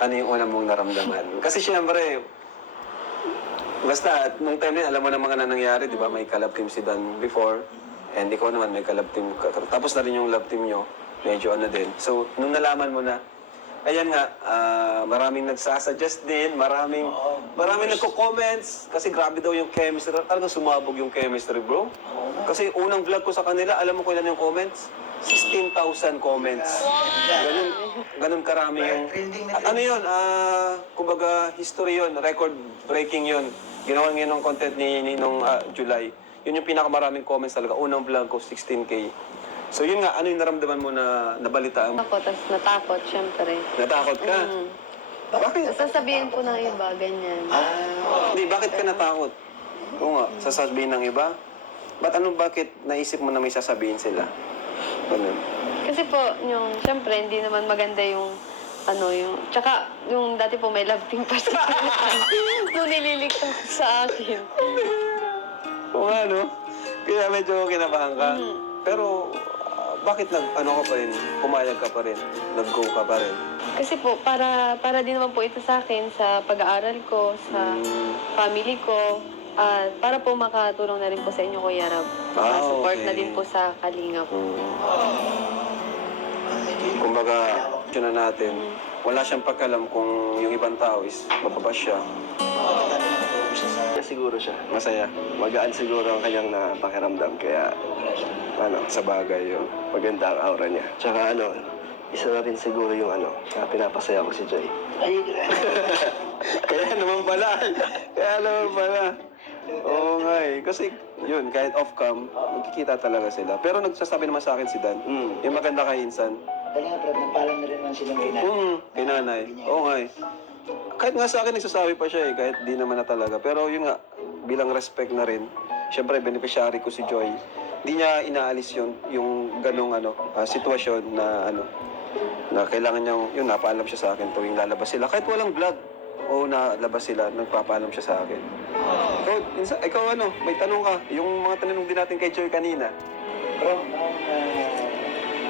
ano yung una mong naramdaman? Kasi syempre, basta, nung time na yun, alam mo naman na nangyari, di ba? May kalab team si Dan before. And ikaw naman, may kalab team. Tapos na rin yung love team nyo. Medyo ano din. So, nung nalaman mo na, ayan nga, maraming nagsasuggest din, maraming nagko-comments. Kasi grabe daw yung chemistry. Talagang sumabog yung chemistry, bro. Kasi unang vlog ko sa kanila, alam mo kung ilan yung comments? 16,000 comments. Ganun karami yung... Ano yun? Kumbaga, history yun. Record-breaking yun. Ginawa ngayon ng content ni nung July. Yun yung pinakamaraming comments talaga. Unang vlog ko, 16K. So yun nga, ano yung naramdaman mo na nabalitaan mo? Ako, tapos natakot, syempre. Natakot ka? Bakit? Sasabihin po ng iba, ganyan. Hindi, bakit ka natakot? Oo nga, sasabihin ng iba? Bakit naisip mo na may sasabihin sila? Ganun. Kasi po, yung, syempre, hindi naman maganda yung, tsaka, yung dati po may love team pa sa so, nililigtas sa akin. Oo nga, no? Kaya medyo kinabahan ka. Pero, bakit ka pa rin? Pumayag ka pa rin? Nag-go ka pa rin? Kasi po, para din naman po ito sa akin, sa pag-aaral ko, sa family ko, at para po makatulong na rin po sa inyo, Kuya Rab. Support okay. na din po sa Kalingap. Kumbaga, yun na natin, wala siyang pagkalam kung yung ibang tao is mapabash siya. Siguro siya. Masaya. Magaan siguro ang kanyang pakiramdam. Kaya, sa bagay yun. Maganda ang aura niya. Tsaka isa na rin siguro yung pinapasaya ko si Joy. Kaya naman pala. Oo nga eh. Kasi yun, kahit off-cam, magkikita talaga sila. Pero nagsasabi naman sa akin si Dan, yung maganda kay Insan. Kaya nga, Brad, nagpaalam na rin naman silang kay nanay. Kay nanay. Oo nga eh. Kahit nga sa akin nagsasabi pa siya eh, kahit di naman na talaga. Pero yun nga, bilang respect na rin, syempre beneficiary ko si Joy. Hindi niya inaalis yung ganong sitwasyon na kailangan niyang, yun, napaalam siya sa akin tuwing lalabas sila. Kahit walang vlog o nalabas sila, nagpapaalam siya sa akin. So, ikaw may tanong ka. Yung mga tanong din natin kay Joy kanina. Bro, nung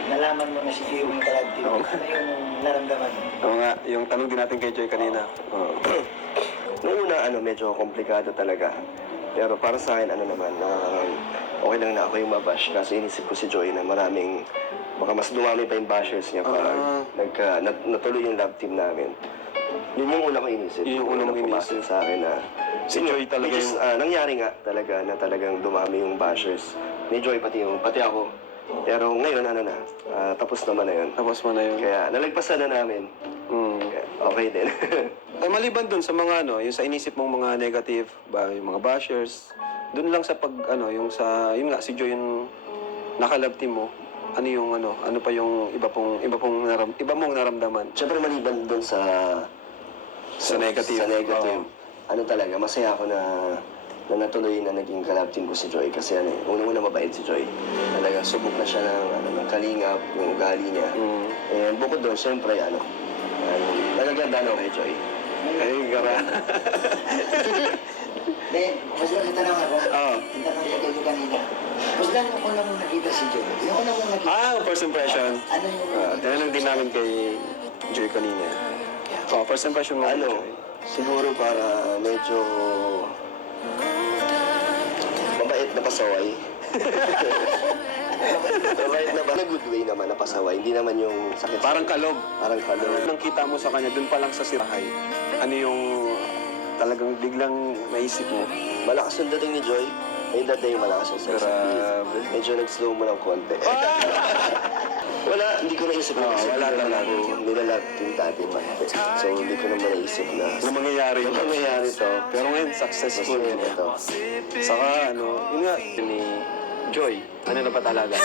nalaman mo na si Gio yung kalab team, ano yung naramdaman mo? Oo nga, yung tanong din natin kay Joy kanina. Noong una, medyo komplikado talaga. Pero para sa akin, okay lang na ako yung mabash. Kasi inisip ko si Joy na baka mas dumami pa yung bashers niya pag natuloy yung love team namin. Yun yung una ko inisip. Yun yung una mong pumasok sa akin na si Joy talaga which is, nangyari nga talaga na talagang dumami yung bashers. Ni Joy pati ako. Pero ngayon, tapos naman na yun. Tapos mo na yun. Kaya nalagpasan na namin. Kaya, okay din. Maliban dun sa mga yung sa inisip mong mga negative, yung mga bashers, dun lang sa yung nga, si Joy yung nakalab team mo, ano pa yung iba mong naramdaman? Siyempre maliban dun sa negative. Sa negative. Talaga, masaya ako na natuloy na naging kalab team ko si Joy kasi unang-una mabait si Joy. Talaga, subok na siya ng kalingap, yung ugali niya. And bukod doon, siyempre, nagaganda ako kay Joy. Ay, gara. Then, mas lang yung tanong ako. Oo. Yung tanong niya kayo kanina. Mas lang yung unang mong nakita si Gio. Yung unang mong nakita. First impression. Ano yung... Tinanong din namin kay Joy kanina. First impression mo kay Joy. Siguro para medyo mabait na pasaway. Mabait na ba? Na good way naman na pasaway. Hindi naman yung sakit. Parang kalog. Parang kalog. Nang kita mo sa kanya, dun pa lang sa sirahay, ano yung talagang biglang naisip mo? Malakas yung dating ni Joy. Ay, that day malakas yung sex appeal. Grabe. Medyo nag-slow mo ng konti. Wala, hindi ko naisip na kasi wala talaga. Nilalag yung dati pa. So, hindi ko naman naisip na Yung mangyayari. yung mangyayari to. Pero ngayon, successful. Mas ito. Saka yun nga, yun ni Joy, ano na ba talaga?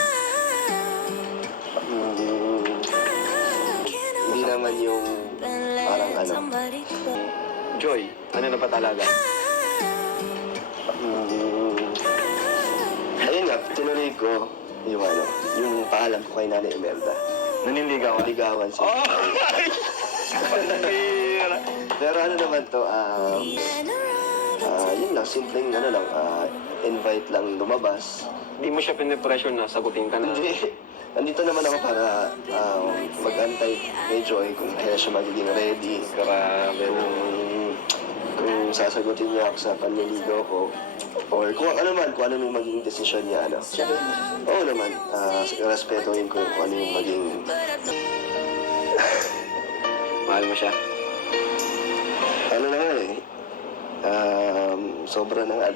Hindi naman yung parang Joy, ano na ba talaga? Ayun nga, tinuloy ko yung paalam ko kay Nanay Imelda. Naniligaw ka? Naligawan siya. Pero naman to, yun lang, simpleng invite lang lumabas. Hindi mo siya pinipressure na sagutin ka na. nandito naman ako para mag-antay kay Joy kung kailan siya magiging ready. Grabe. Kung sasagutin niya ako sa panliligaw ko. Or kung ano man yung maging desisyon niya. Ano. Oo naman. Respetuhin ko kung ano yung maging... Mahal mo siya. Ano na nga eh. Sobra na nga.